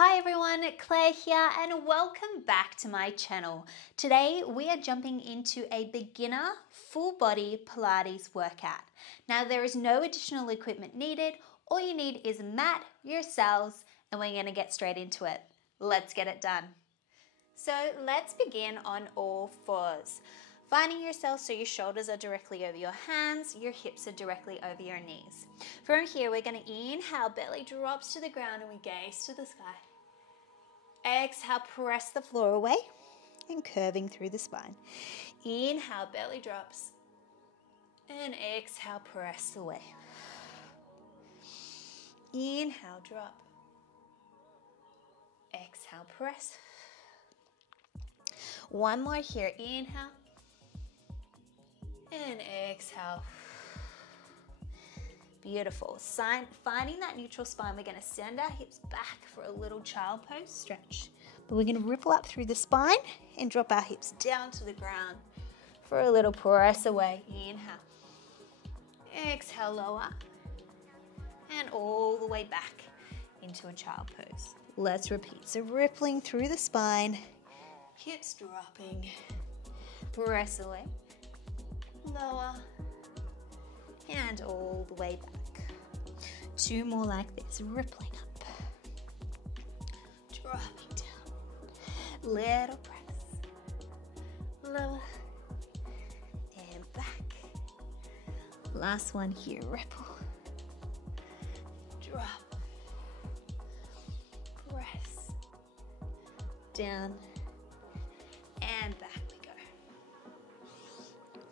Hi everyone, Claire here and welcome back to my channel. Today we are jumping into a beginner full body Pilates workout. Now there is no additional equipment needed. All you need is a mat, your cells, and we're going to get straight into it. Let's get it done. So let's begin on all fours. Finding yourself so your shoulders are directly over your hands, your hips are directly over your knees. From here, we're going to inhale, belly drops to the ground and we gaze to the sky. Exhale, press the floor away and curving through the spine. Inhale, belly drops and exhale, press away. Inhale, drop. Exhale, press. One more here, inhale. And exhale. Beautiful. Finding that neutral spine, we're going to send our hips back for a little child pose stretch. But we're going to ripple up through the spine and drop our hips down to the ground for a little press away. Inhale. Exhale, lower. And all the way back into a child pose. Let's repeat. So rippling through the spine, hips dropping, press away. Lower and all the way back. Two more like this, rippling up, dropping down, little press, lower and back. Last one here, ripple, drop, press, down and back.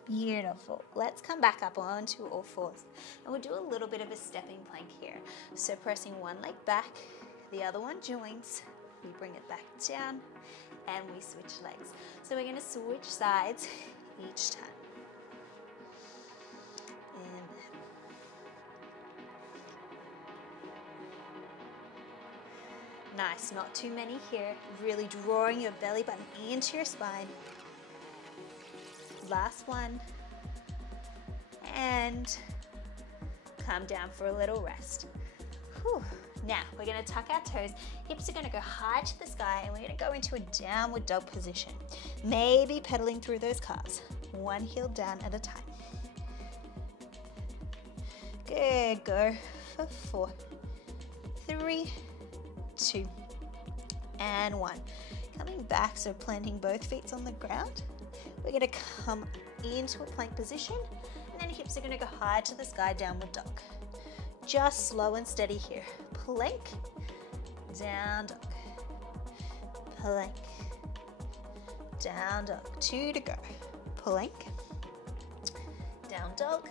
Beautiful. Let's come back up onto all fours. And we'll do a little bit of a stepping plank here. So pressing one leg back, the other one joins. We bring it back down and we switch legs. So we're going to switch sides each time. And nice, not too many here. Really drawing your belly button into your spine. Last one, and come down for a little rest. Whew. Now we're going to tuck our toes, hips are going to go high to the sky, and we're going to go into a downward dog position. Maybe pedaling through those calves, one heel down at a time. Good, go for 4, 3, 2, and 1. Coming back, so planting both feet on the ground. We're going to come into a plank position and then hips are going to go high to the sky, downward dog. Just slow and steady here. Plank, down dog. Plank, down dog. 2 to go. Plank, down dog.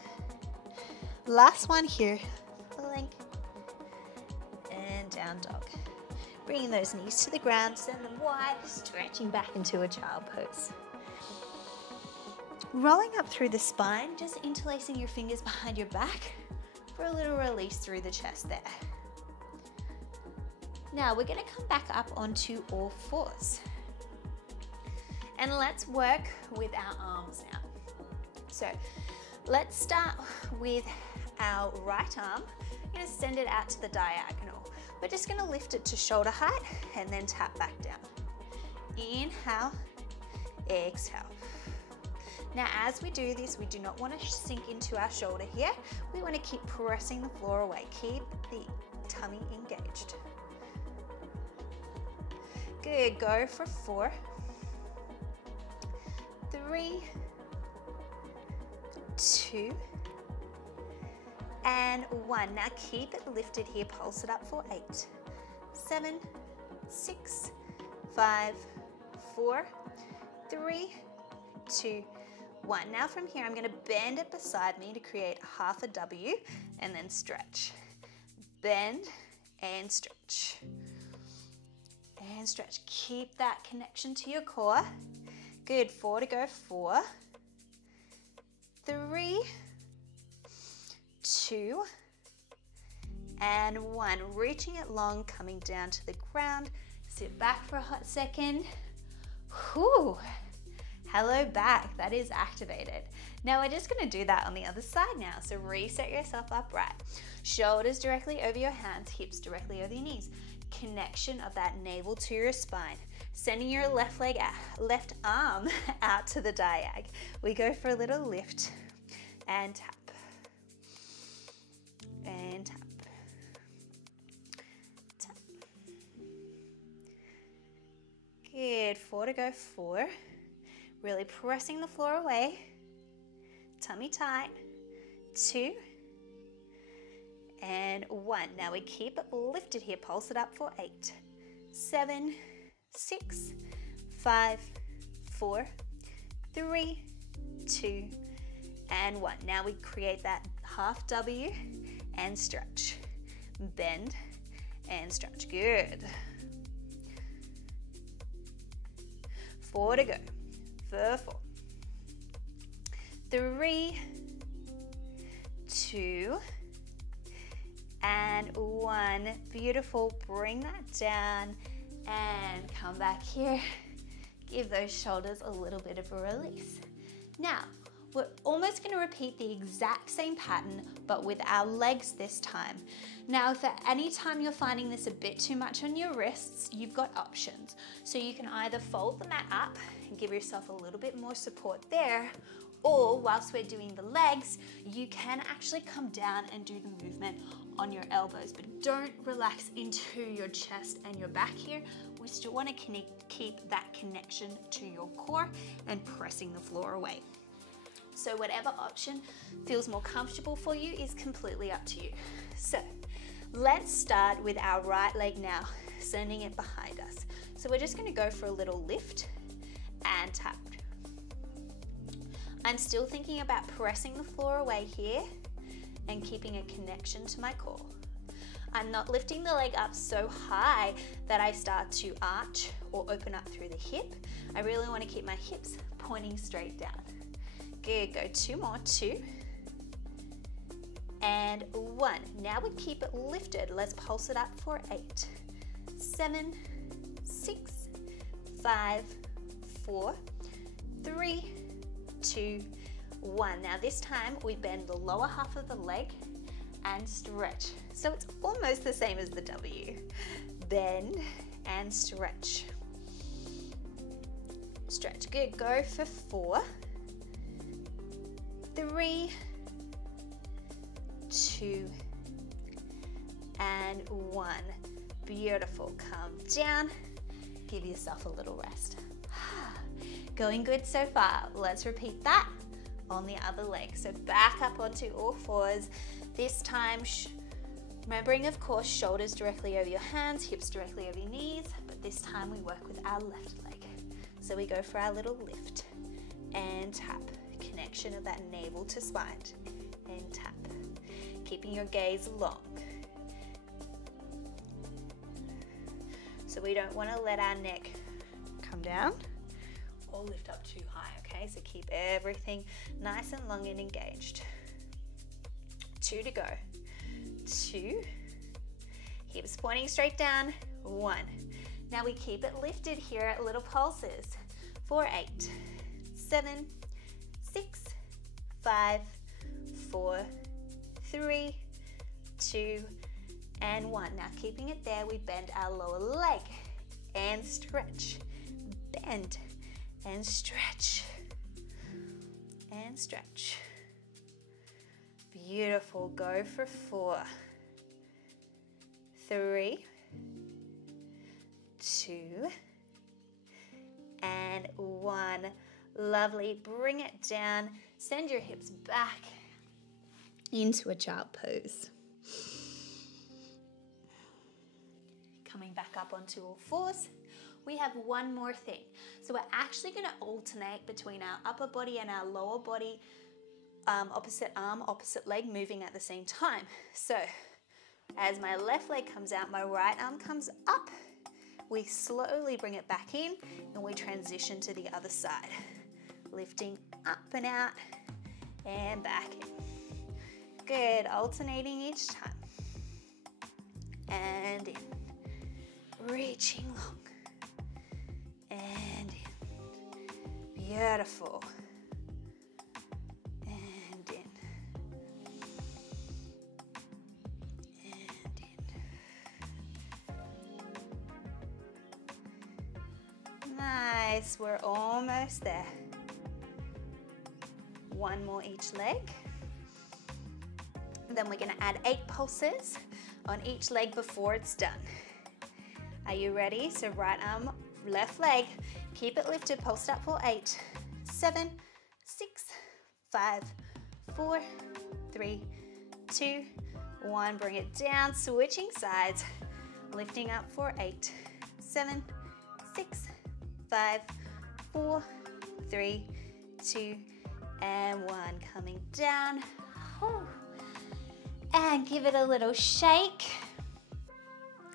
Last one here. Plank, and down dog. Bringing those knees to the ground, send them wide, stretching back into a child pose. Rolling up through the spine, just interlacing your fingers behind your back for a little release through the chest there. Now we're going to come back up onto all fours. And let's work with our arms now. So let's start with our right arm. I'm going to send it out to the diagonal. We're just going to lift it to shoulder height and then tap back down. Inhale, exhale. Now as we do this, we do not want to sink into our shoulder here. We want to keep pressing the floor away. Keep the tummy engaged. Good, go for 4, 3, 2, and 1. Now keep it lifted here, pulse it up for 8, 7, 6, 5, 4, 3, 2, 1. Now from here, I'm going to bend it beside me to create half a W and then stretch. Bend and stretch. And stretch. Keep that connection to your core. Good. 4 to go. 4, 3, 2, and 1. Reaching it long, coming down to the ground. Sit back for a hot second. Whew. Hello back, that is activated. Now we're just going to do that on the other side now. So reset yourself upright. Shoulders directly over your hands, hips directly over your knees. connection of that navel to your spine. Sending your left leg out, left arm out to the diag. We go for a little lift and tap. And tap. Tap. Good. 4 to go. 4. Really pressing the floor away. Tummy tight. 2. And 1. Now we keep it lifted here. Pulse it up for 8, 7, 6, 5, 4, 3, 2, and 1. Now we create that half W and stretch. Bend and stretch. Good. 4 to go. 4, 3, 2, and 1. Beautiful. Bring that down and come back here. Give those shoulders a little bit of a release. Now, we're almost going to repeat the exact same pattern, but with our legs this time. Now, if at any time you're finding this a bit too much on your wrists, you've got options. So you can either fold the mat up and give yourself a little bit more support there, or whilst we're doing the legs, you can actually come down and do the movement on your elbows, but don't relax into your chest and your back here. We still want to keep that connection to your core and pressing the floor away. So whatever option feels more comfortable for you is completely up to you. So let's start with our right leg now, sending it behind us. So we're just going to go for a little lift and tap. I'm still thinking about pressing the floor away here and keeping a connection to my core. I'm not lifting the leg up so high that I start to arch or open up through the hip. I really want to keep my hips pointing straight down. Good, go 2 more, 2, and 1. Now we keep it lifted. Let's pulse it up for 8, 7, 6, 5, 4, 3, 2, 1. Now this time we bend the lower half of the leg and stretch. So it's almost the same as the W. Bend and stretch. Stretch, good. Go for 4, 3, 2, and 1. Beautiful. Come down. Give yourself a little rest. Going good so far. Let's repeat that on the other leg. So back up onto all fours. This time, remembering, of course, shoulders directly over your hands, hips directly over your knees, but this time we work with our left leg. So we go for our little lift and tap. Connection of that navel to spine and tap. Keeping your gaze long. So we don't want to let our neck come down or lift up too high, okay? So keep everything nice and long and engaged. 2 to go. 2. Hips pointing straight down. 1. Now we keep it lifted here at little pulses. For 8, 7, 6, 5, 4, 3, 2, and 1. Now keeping it there, we bend our lower leg and stretch. Bend and stretch and stretch. Beautiful. Go for 4, 3, 2, and 1. Lovely. Bring it down. Send your hips back into a child pose. Coming back up onto all fours. We have one more thing. So we're actually going to alternate between our upper body and our lower body, opposite arm, opposite leg, moving at the same time. So as my left leg comes out, my right arm comes up. We slowly bring it back in and we transition to the other side. Lifting up and out and back in. Good, alternating each time. And in. Reaching long. And in. Beautiful. And in. And in. Nice, we're almost there. One more each leg. Then we're gonna add 8 pulses on each leg before it's done. Are you ready? So right arm, left leg, keep it lifted, pulsed up for 8, 7, 6, 5, 4, 3, 2, 1. Bring it down, switching sides, lifting up for 8, 7, 6, 5, 4, 3, 2, and 1. Coming down. And give it a little shake.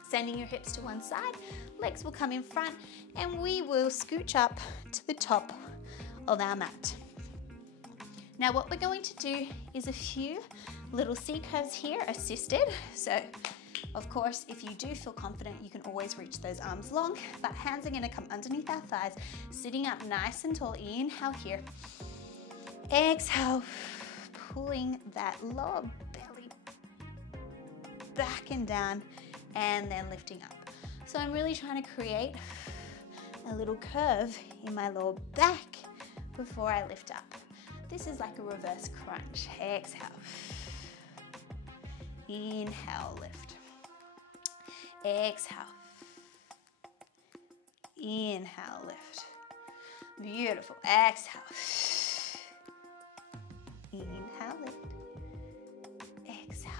Sending your hips to one side, legs will come in front, and we will scooch up to the top of our mat. Now what we're going to do is a few little C curves here, assisted. So of course, if you do feel confident, you can always reach those arms long, but hands are gonna come underneath our thighs, sitting up nice and tall. Inhale here. Exhale, pulling that lower belly back and down, and then lifting up. So I'm really trying to create a little curve in my lower back before I lift up. This is like a reverse crunch. Exhale. Inhale, lift. Exhale. Inhale, lift. Beautiful. Exhale. Inhale, lift. Exhale.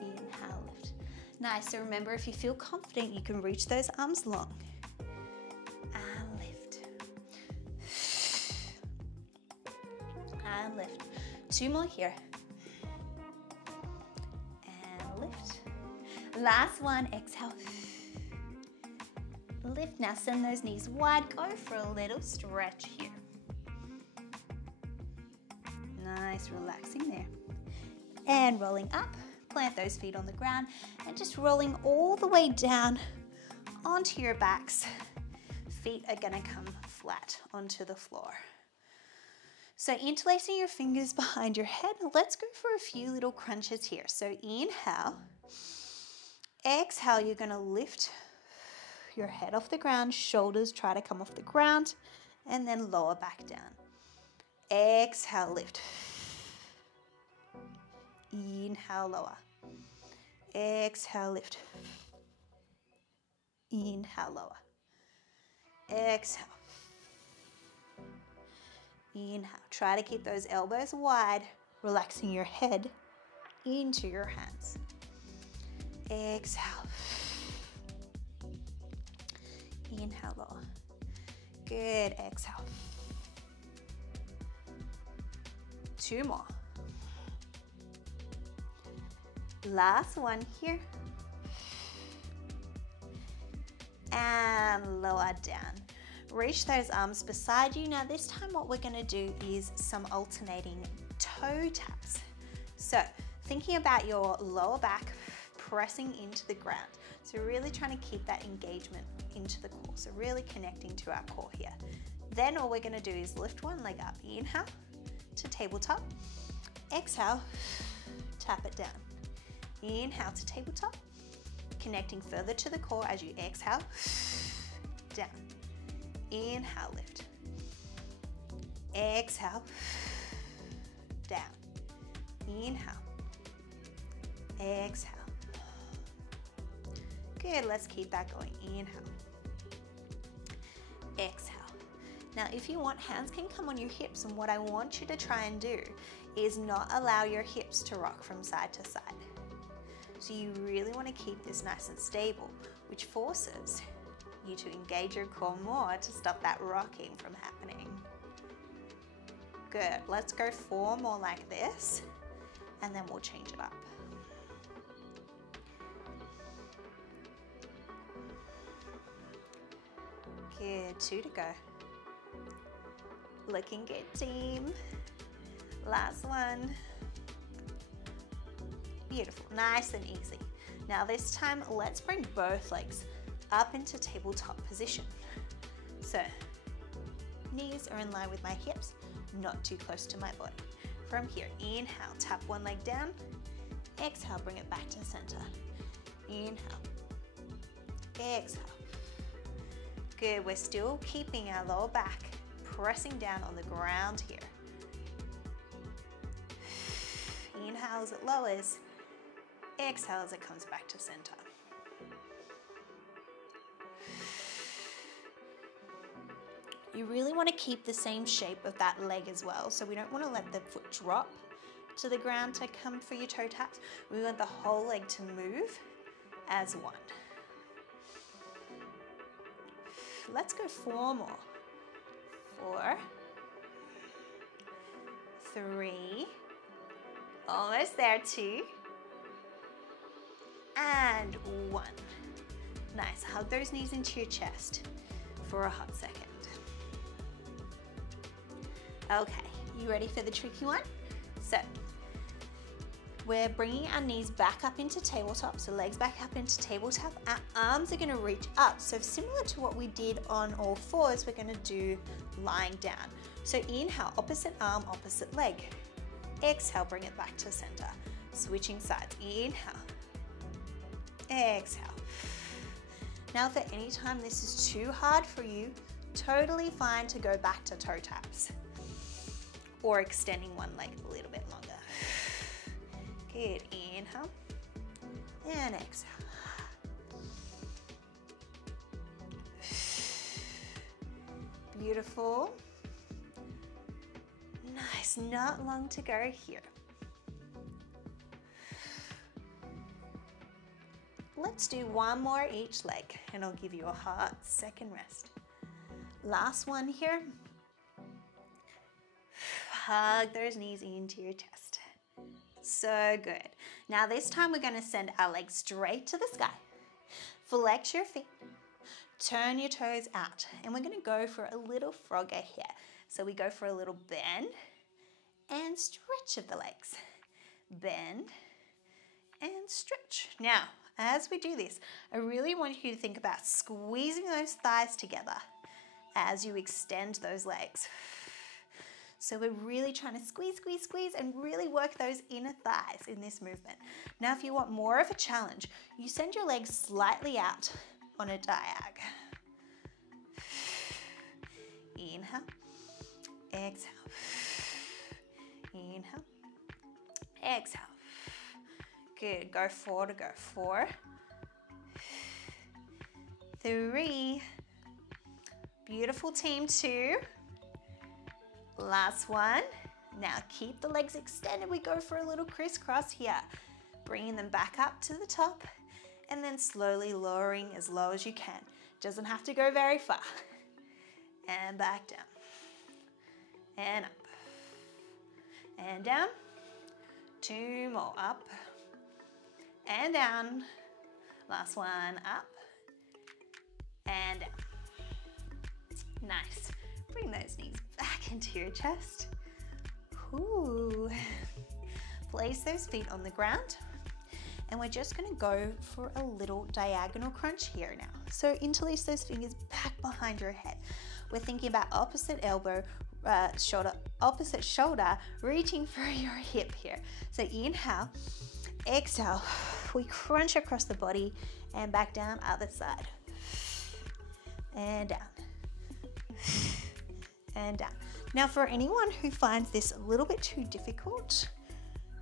Inhale, lift. Nice. So remember, if you feel confident, you can reach those arms long. And lift. And lift. 2 more here. And lift. Last one. Exhale. Lift. Now send those knees wide. Go for a little stretch here. Nice, relaxing there. And rolling up. Plant those feet on the ground and just rolling all the way down onto your backs. Feet are gonna come flat onto the floor. So interlacing your fingers behind your head, let's go for a few little crunches here. So inhale, exhale, you're gonna lift your head off the ground, shoulders try to come off the ground, and then lower back down. Exhale, lift. Inhale, lower. Exhale, lift. Inhale, lower. Exhale. Inhale. Try to keep those elbows wide, relaxing your head into your hands. Exhale. Inhale, lower. Good. Exhale. 2 more. Last one here. And lower down. Reach those arms beside you. Now this time what we're going to do is some alternating toe taps. So thinking about your lower back pressing into the ground. So really trying to keep that engagement into the core. So really connecting to our core here. Then all we're going to do is lift one leg up. Inhale to tabletop. Exhale, tap it down. Inhale to tabletop. Connecting further to the core as you exhale, down. Inhale, lift. Exhale, down. Inhale. Exhale. Good, let's keep that going. Inhale. Exhale. Now if you want, hands can come on your hips, and what I want you to try and do is not allow your hips to rock from side to side. So you really want to keep this nice and stable, which forces you to engage your core more to stop that rocking from happening. Good, let's go 4 more like this, and then we'll change it up. Good, 2 to go. Looking good, team. Last one. Beautiful, nice and easy. Now this time, let's bring both legs up into tabletop position. So, knees are in line with my hips, not too close to my body. From here, inhale, tap one leg down. Exhale, bring it back to center. Inhale. Exhale. Good, we're still keeping our lower back pressing down on the ground here. Inhale as it lowers, exhale as it comes back to center. You really want to keep the same shape of that leg as well, so we don't want to let the foot drop to the ground to come for your toe taps. We want the whole leg to move as one. Let's go 4 more. 4, 3, almost there, 2, and 1. Nice, hug those knees into your chest for a hot second. Okay, you ready for the tricky one? So, we're bringing our knees back up into tabletop, so legs back up into tabletop. Our arms are gonna reach up. So similar to what we did on all fours, we're gonna do lying down. So inhale, opposite arm, opposite leg. Exhale, bring it back to center. Switching sides, inhale, exhale. Now if at any time this is too hard for you, totally fine to go back to toe taps or extending one leg a little bit longer. Good, inhale and exhale. Beautiful. Nice, not long to go here. Let's do 1 more each leg and I'll give you a hot second rest. Last one here. Hug those knees into your chest. So good. Now this time we're going to send our legs straight to the sky. Flex your feet. Turn your toes out. And we're going to go for a little frogger here. So we go for a little bend and stretch of the legs. Bend and stretch. Now, as we do this, I really want you to think about squeezing those thighs together as you extend those legs. So we're really trying to squeeze, squeeze, squeeze and really work those inner thighs in this movement. Now, if you want more of a challenge, you send your legs slightly out on a diag. Inhale, exhale. Inhale, exhale. Good, go 4 to go. 4, 3. Beautiful team, 2. Last one. Now keep the legs extended. We go for a little crisscross here. Bringing them back up to the top and then slowly lowering as low as you can. Doesn't have to go very far. And back down. And up. And down. 2 more. Up. And down. Last one. Up. And down. Nice. Bring those knees back into your chest. Ooh. Place those feet on the ground. And we're just going to go for a little diagonal crunch here now. So interlace those fingers back behind your head. We're thinking about opposite elbow, opposite shoulder, reaching for your hip here. So inhale, exhale. We crunch across the body and back down, other side. And down. And down. Now for anyone who finds this a little bit too difficult,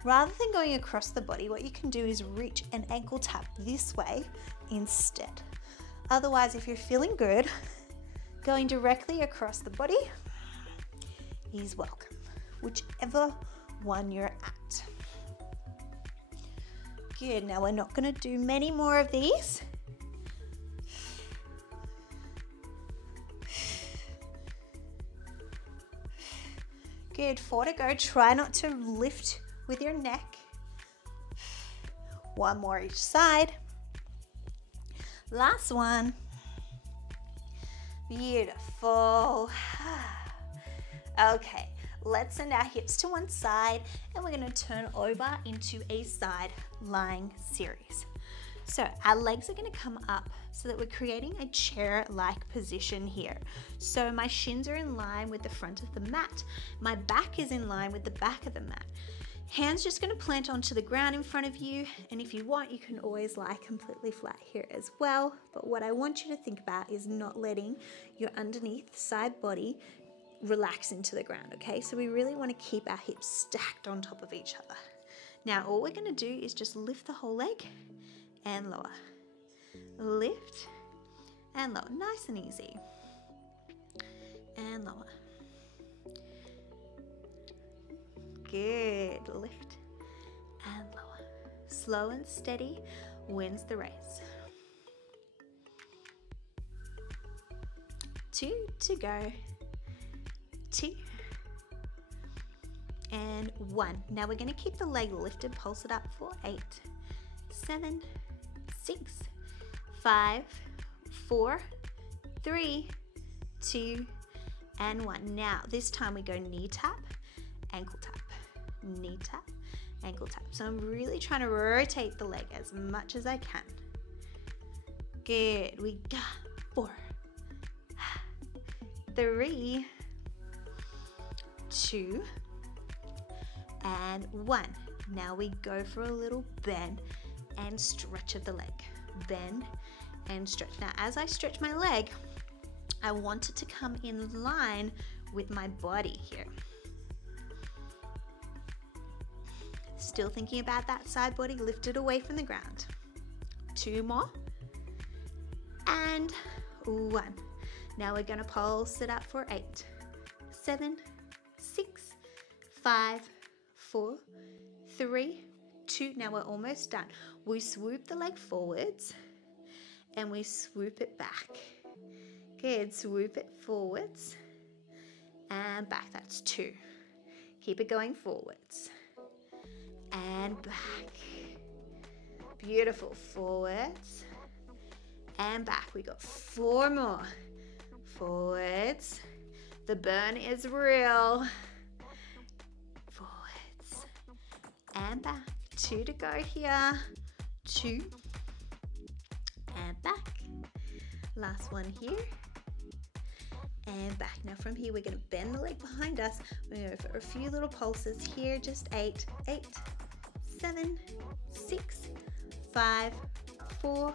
rather than going across the body, what you can do is reach an ankle tap this way instead. Otherwise, if you're feeling good, going directly across the body is welcome, whichever one you're at. Good, now we're not going to do many more of these. Good, 4 to go. Try not to lift with your neck. 1 more each side. Last one. Beautiful. Okay, let's send our hips to one side and we're going to turn over into a side lying series. So our legs are going to come up so that we're creating a chair-like position here. So my shins are in line with the front of the mat. My back is in line with the back of the mat. Hands just going to plant onto the ground in front of you, and if you want, you can always lie completely flat here as well. But what I want you to think about is not letting your underneath side body relax into the ground, okay? So we really want to keep our hips stacked on top of each other. Now all we're going to do is just lift the whole leg and lower. Lift and lower, nice and easy. And lower. Good, lift and lower. Slow and steady wins the race. 2 to go. 2 and 1. Now we're going to keep the leg lifted, pulse it up for 8, 7, 6, 5, 4, 3, 2, and 1. Now this time we go knee tap, ankle tap, knee tap, ankle tap. So I'm really trying to rotate the leg as much as I can. Good. We got 4, 3, 2, and 1. Now we go for a little bend and stretch of the leg. Bend and stretch. Now as I stretch my leg, I want it to come in line with my body here. Still thinking about that side body lifted away from the ground. 2 more and 1. Now we're going to pulse it up for 8, 7, 6, 5, 4, 3, 2. Now we're almost done. We swoop the leg forwards and we swoop it back. Good, swoop it forwards and back. That's 2. Keep it going forwards and back. Beautiful, forwards and back. We got 4 more. Forwards. The burn is real. Forwards and back. 2 to go here. 2 and back. Last one here and back. Now from here we're going to bend the leg behind us. We're going to go for a few little pulses here. Just 8, 8, 7, 6, 5, 4,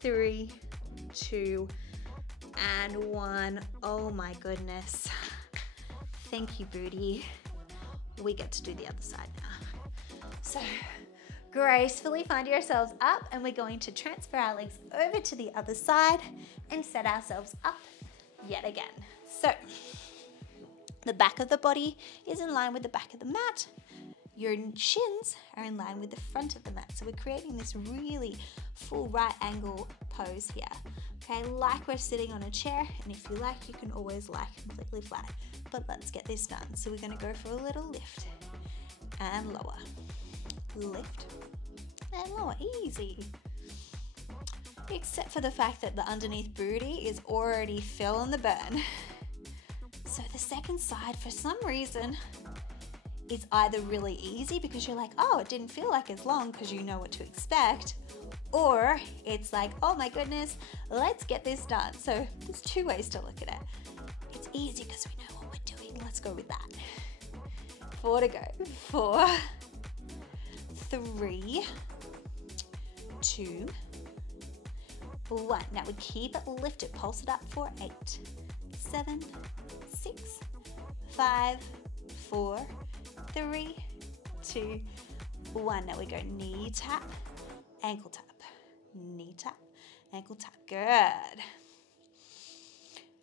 3, 2, and 1. Oh my goodness. Thank you, booty. We get to do the other side now. So gracefully find yourselves up, and we're going to transfer our legs over to the other side and set ourselves up yet again. So the back of the body is in line with the back of the mat. Your shins are in line with the front of the mat. So we're creating this really full right angle pose here. Okay, like we're sitting on a chair, and if you like, you can always lie completely flat. But let's get this done. So we're going to go for a little lift and lower. Lift and lower, easy. Except for the fact that the underneath booty is already feeling the burn. So the second side, for some reason, is either really easy because you're like, oh, it didn't feel like as long because you know what to expect, or it's like, oh my goodness, let's get this done. So there's 2 ways to look at it. It's easy because we know what we're doing. Let's go with that. 4 to go. 4, 3, 2, 1. Now we keep it lifted. Pulse it up for 8, 7, 6, 5, 4, 3, 2, 1. Now we go knee tap, ankle tap, knee tap, ankle tap. Good.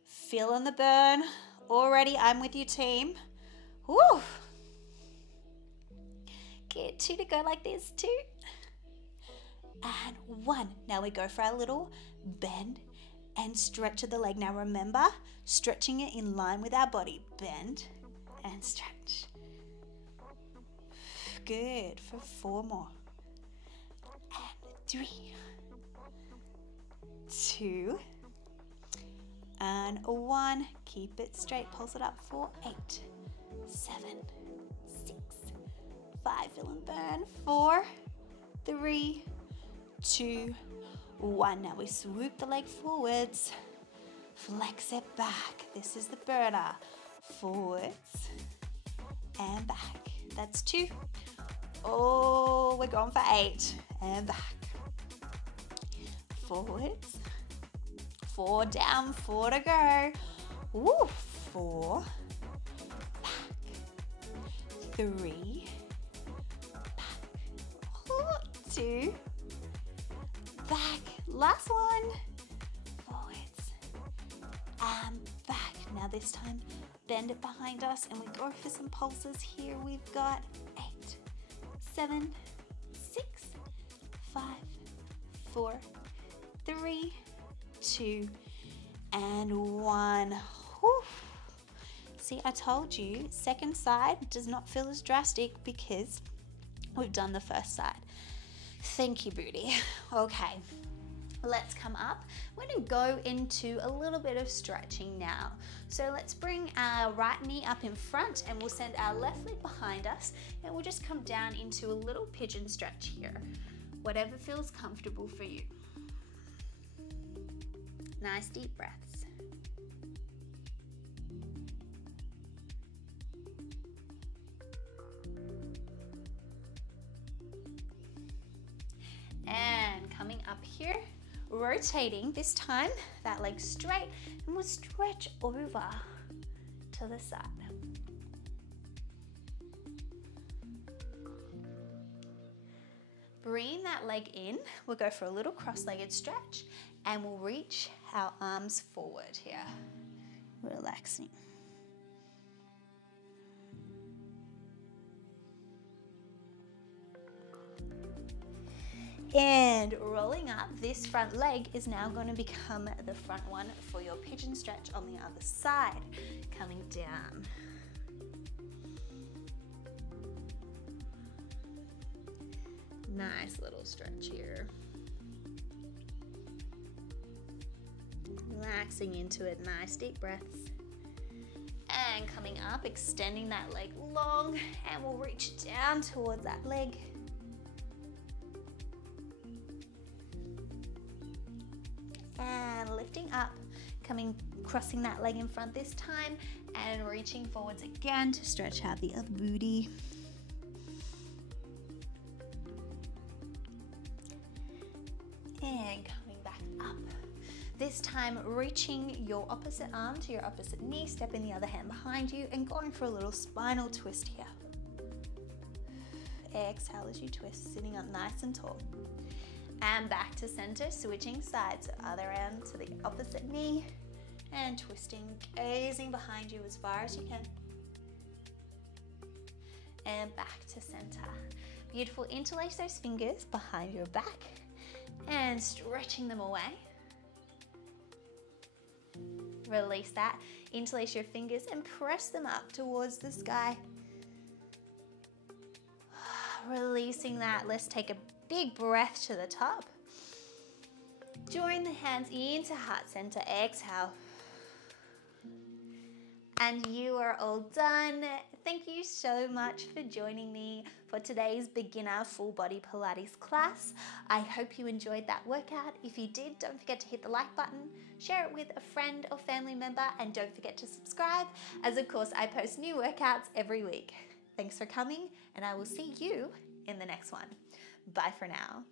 Feeling the burn already. I'm with you, team. Woo. Good. 2 to go like this. 2 and 1. Now we go for our little bend and stretch of the leg. Now remember, stretching it in line with our body. Bend and stretch. Good. For 4 more. And 3, 2, and 1. Keep it straight. Pulse it up for 8, 7, 6, 5. Feel and burn. 4, 3, 2, 1. Now we swoop the leg forwards. Flex it back. This is the burner. Forwards and back. That's 2. Oh, we're going for 8. And back. Forwards. 4 down, 4 to go. Woo, 4. Back. 3. Back. 2. Back. Last one. Forwards. And back. Now this time, bend it behind us and we go for some pulses here. We've got 8, 7, 6, 5, 4, 3, 2, and 1. Whew. See, I told you, second side does not feel as drastic because we've done the first side. Thank you, booty. Okay, let's come up. We're going to go into a little bit of stretching now. So let's bring our right knee up in front and we'll send our left leg behind us and we'll just come down into a little pigeon stretch here. Whatever feels comfortable for you. Nice deep breaths. And coming up here, rotating this time, that leg straight, and we'll stretch over to the side. Bring that leg in, we'll go for a little cross-legged stretch, and we'll reach our arms forward here, relaxing. And rolling up, this front leg is now going to become the front one for your pigeon stretch on the other side. Coming down. Nice little stretch here. Relaxing into it, nice deep breaths. And coming up, extending that leg long, and we'll reach down towards that leg. And lifting up, crossing that leg in front this time, and reaching forwards again to stretch out the other booty. And coming back up. This time, reaching your opposite arm to your opposite knee, stepping the other hand behind you, and going for a little spinal twist here. Exhale as you twist, sitting up nice and tall. And back to center, switching sides, so other end to the opposite knee, and twisting, gazing behind you as far as you can. And back to center. Beautiful, interlace those fingers behind your back, and stretching them away. Release that, interlace your fingers and press them up towards the sky. Releasing that, let's take a big breath to the top. Join the hands into heart center, exhale. And you are all done. Thank you so much for joining me for today's Beginner Full Body Pilates class. I hope you enjoyed that workout. If you did, don't forget to hit the like button, share it with a friend or family member, and don't forget to subscribe, as of course I post new workouts every week. Thanks for coming, and I will see you in the next one. Bye for now.